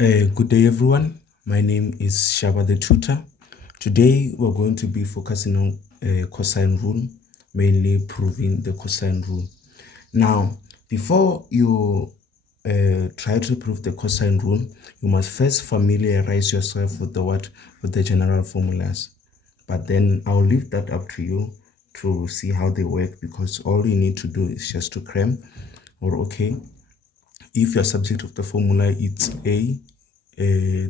Good day, everyone. My name is Shaba the tutor. Today, we're going to be focusing on cosine rule, mainly proving the cosine rule. Now, before you try to prove the cosine rule, you must first familiarize yourself with the general formulas. But then I'll leave that up to you to see how they work, because all you need to do is just to cram. Or okay, if your subject of the formula is a,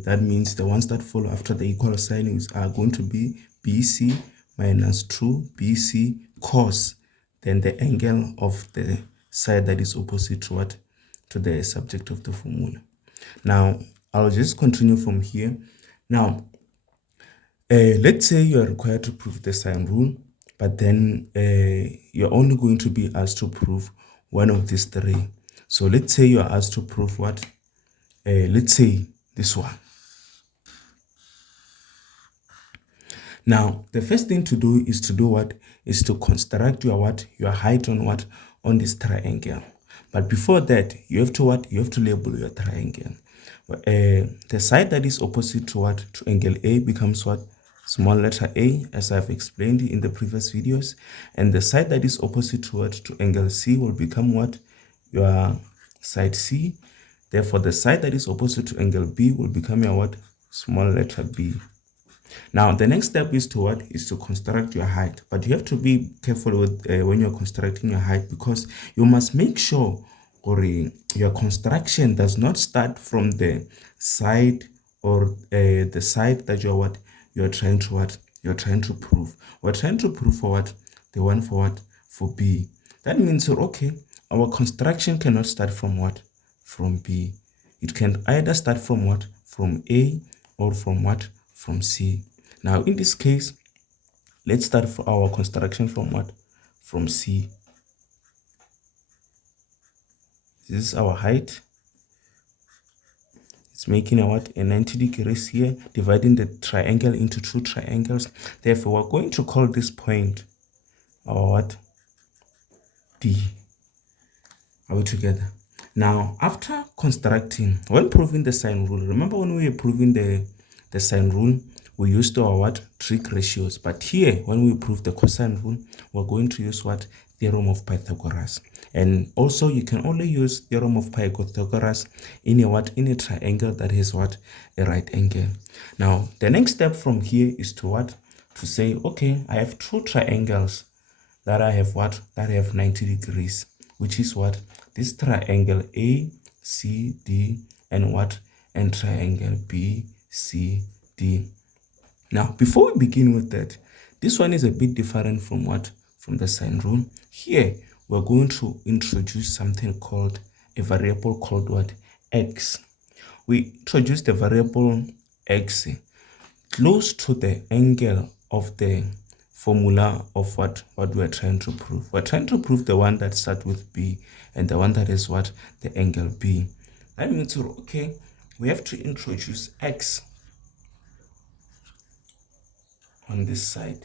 that means the ones that follow after the equal sign are going to be BC minus 2BC cos, then the angle of the side that is opposite to what? To the subject of the formula. Now, I'll just continue from here. Now, let's say you are required to prove the sine rule, but then you're only going to be asked to prove one of these three. So let's say you are asked to prove what? Let's say this one. Now, the first thing to do is to do what? Is to construct your what? Your height on what? On this triangle. But before that, you have to what? You have to label your triangle. The side that is opposite to what? To angle A becomes what? Small letter A, as I've explained in the previous videos. And the side that is opposite to what? To angle C will become what? Your side C. Therefore, the side that is opposite to angle B will become your what? Small letter B. Now, the next step is to what? Is to construct your height. But you have to be careful with when you're constructing your height, because you must make sure or your construction does not start from the side or the side that you're what? You're trying to what? You're trying to prove. We're trying to prove for what? The one for what? For B. That means, okay, our construction cannot start from what? From B. It can either start from what? From A, or from what? From C. Now, in this case, let's start for our construction from what? From C. This is our height. It's making a what? A 90 degrees here, dividing the triangle into two triangles. Therefore, we're going to call this point our what? D. Are we together? Now, after constructing, when proving the sine rule, remember when we were proving the sine rule, we used our what? Trig ratios. But here, when we prove the cosine rule, we're going to use what? Theorem of Pythagoras. And also, you can only use theorem of Pythagoras in a what? In a triangle that has what? A right angle. Now, the next step from here is to what? To say, okay, I have two triangles that I have what? That have 90 degrees, which is what? This triangle ACD and what? And triangle BCD. Now, before we begin with that, this one is a bit different from what? From the sine rule. Here, we're going to introduce something called a variable called what? X. We introduce the variable X close to the angle of the formula of what we're trying to prove. We're trying to prove the one that starts with B and the one that is what? The angle B. That means, okay, we have to introduce X on this side.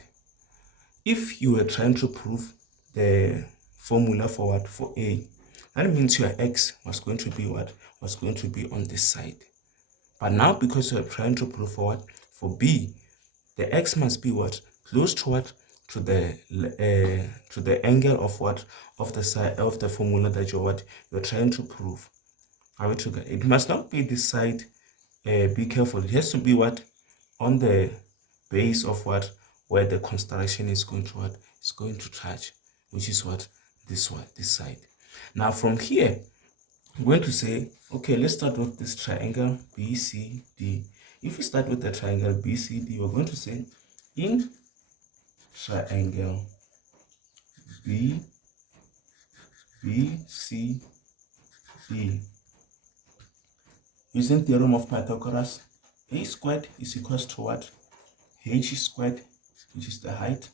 If you were trying to prove the formula for what? For A, that means your X was going to be what? Was going to be on this side. But now, because you're trying to prove for what? For B, the X must be what? Close to what? To the angle of what? Of the side of the formula that you're what? You're trying to prove. Are we together? It must not be this side. Be careful. It has to be what? On the base of what? Where the construction is going to what? Is going to touch, which is what? This one, this side. Now, from here, I'm going to say, okay, let's start with this triangle BCD. If we start with the triangle BCD, we're going to say in triangle BCD, using theorem of Pythagoras, A squared is equals to what? H squared, which is the height,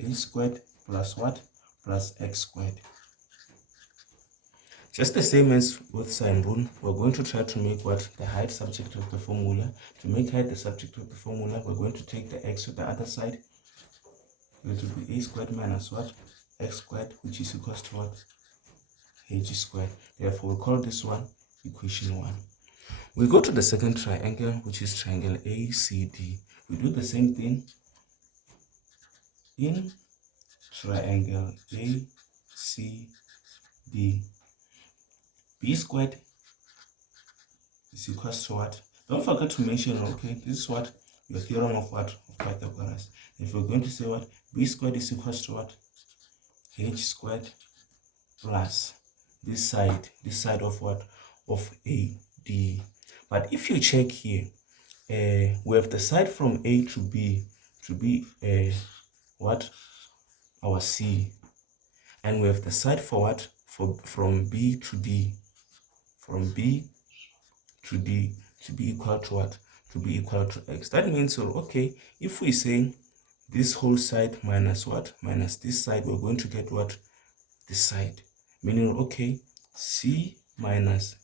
A squared plus what? Plus X squared. Just the same as with sine rule, we're going to try to make what? The height subject of the formula. To make height the subject of the formula, we're going to take the X to the other side. It will be A squared minus what? X squared, which is equals to what? H squared. Therefore, we call this one equation 1. We go to the second triangle, which is triangle ACD. We do the same thing in triangle ACD. B squared is equals to what? Don't forget to mention, okay, this is what? Your theorem of what? Of Pythagoras. If we're going to say what? B squared is equals to what? H squared plus this side of what? Of AD. But if you check here, we have the side from A to B to be what? Our C. And we have the side for what? From B to D. From B to D to be equal to what? To be equal to X. That means, okay, if we say this whole side minus what? Minus this side, we're going to get what? This side. Meaning, okay, C minus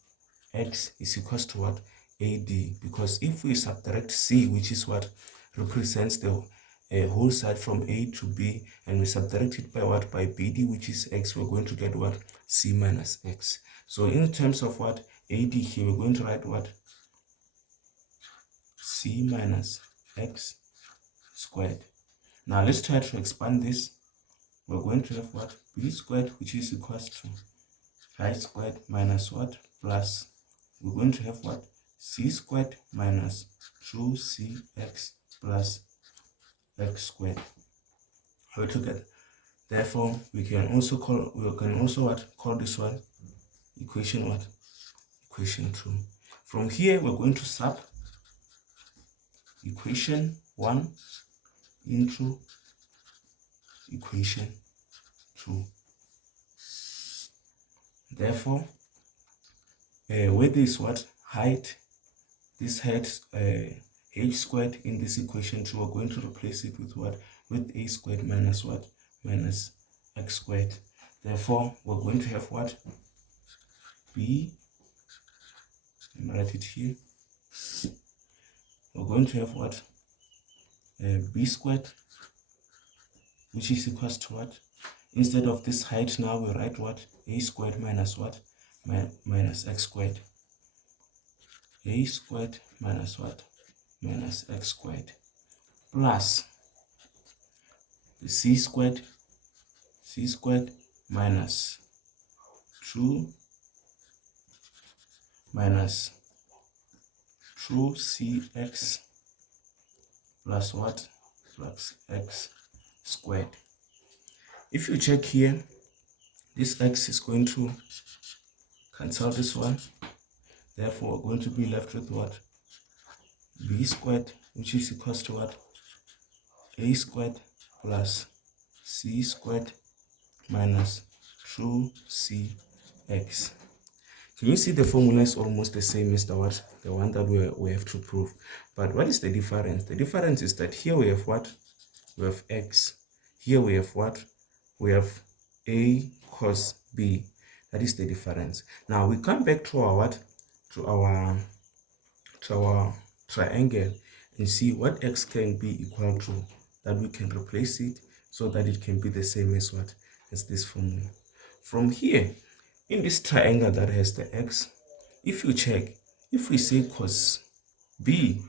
X is equals to what? AD. Because if we subtract C, which is what represents the whole side from A to B, and we subtract it by what? By BD, which is X, we're going to get what? C minus X. So in terms of what? AD here, we're going to write what? C minus X squared. Now let's try to expand this. We're going to have what? B squared, which is equals to I squared minus what? Plus, we're going to have what? C squared minus 2cx plus x squared. How to get? Therefore, we can also what? Call this one equation what? Equation 2. From here, we're going to sub equation 1 into equation 2. Therefore, with this what? Height, this height h squared in this equation 2, we're going to replace it with what? With a squared minus what? Minus x squared. Therefore, we're going to have what? B, let me write it here. We're going to have what? B squared, which is equals to what? Instead of this height now, we write what? A squared minus what? Minus x squared. A squared minus what? Minus x squared. Plus the c squared minus 2 minus 2cx plus what? Plus x squared. If you check here, this x is going to cancel this one. Therefore, we're going to be left with what? B squared, which is equals to what? A squared plus c squared minus 2cx. Can you see the formula is almost the same as the one that we have to prove? But what is the difference? The difference is that here we have what? We have x. Here we have what? We have a cos b. That is the difference. Now we come back to our what? To our triangle and see what x can be equal to, that we can replace it so that it can be the same as what? As this formula. From here, in this triangle that has the x, if you check, if we say cos b,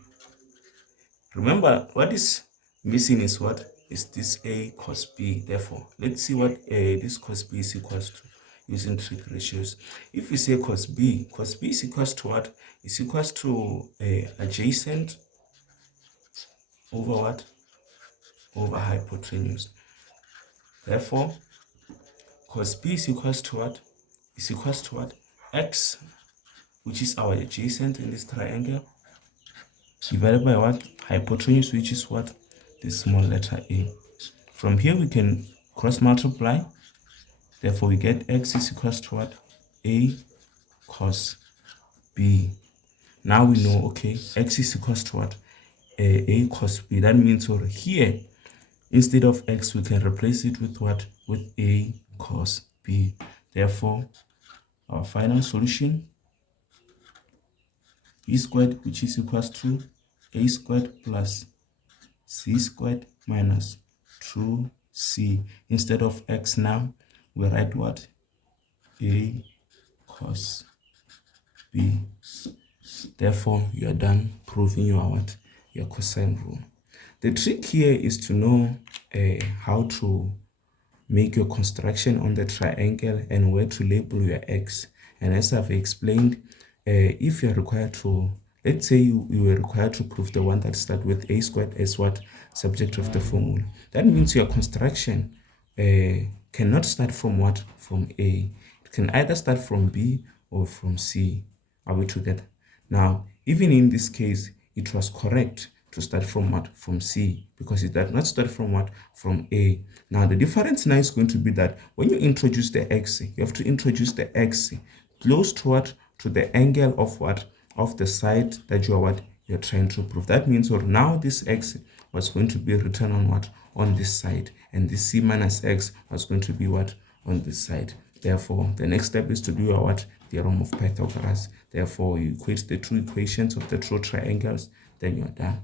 remember what is missing is what? Is this a cos b. Therefore, let's see what this cos b is equals to using trig ratios. If we say cos b is equals to what? Is equals to adjacent over what? Over hypotenuse. Therefore, cos b is equals to what? Is equals to what? X, which is our adjacent in this triangle, divided by what? Hypotenuse, which is what? The small letter a. From here we can cross multiply. Therefore we get x is equals to what? A cos b. Now we know, okay, x is equals to what? A cos b. That means over here, instead of x, we can replace it with what? With a cos b. Therefore, our final solution, b squared, which is equals to a squared plus c squared minus 2c. Instead of x now, we write what? A cos b. Therefore, you are done proving your cosine rule. The trick here is to know how to make your construction on the triangle and where to label your x. And as I've explained, if you're required to, let's say you were required to prove the one that starts with a squared as what subject of the formula. That means your construction cannot start from what? From A. It can either start from B or from C. Are we together? Now, even in this case, it was correct to start from what? From C, because it did not start from what? From A. Now, the difference now is going to be that when you introduce the x, you have to introduce the x close to what? To the angle of what? Of the side that you are what? You're trying to prove. That means now this x was going to be written on what? On this side. And this c minus x was going to be what? On this side. Therefore, the next step is to do your what? Theorem of Pythagoras. Therefore, you equate the two equations of the two triangles, then you're done.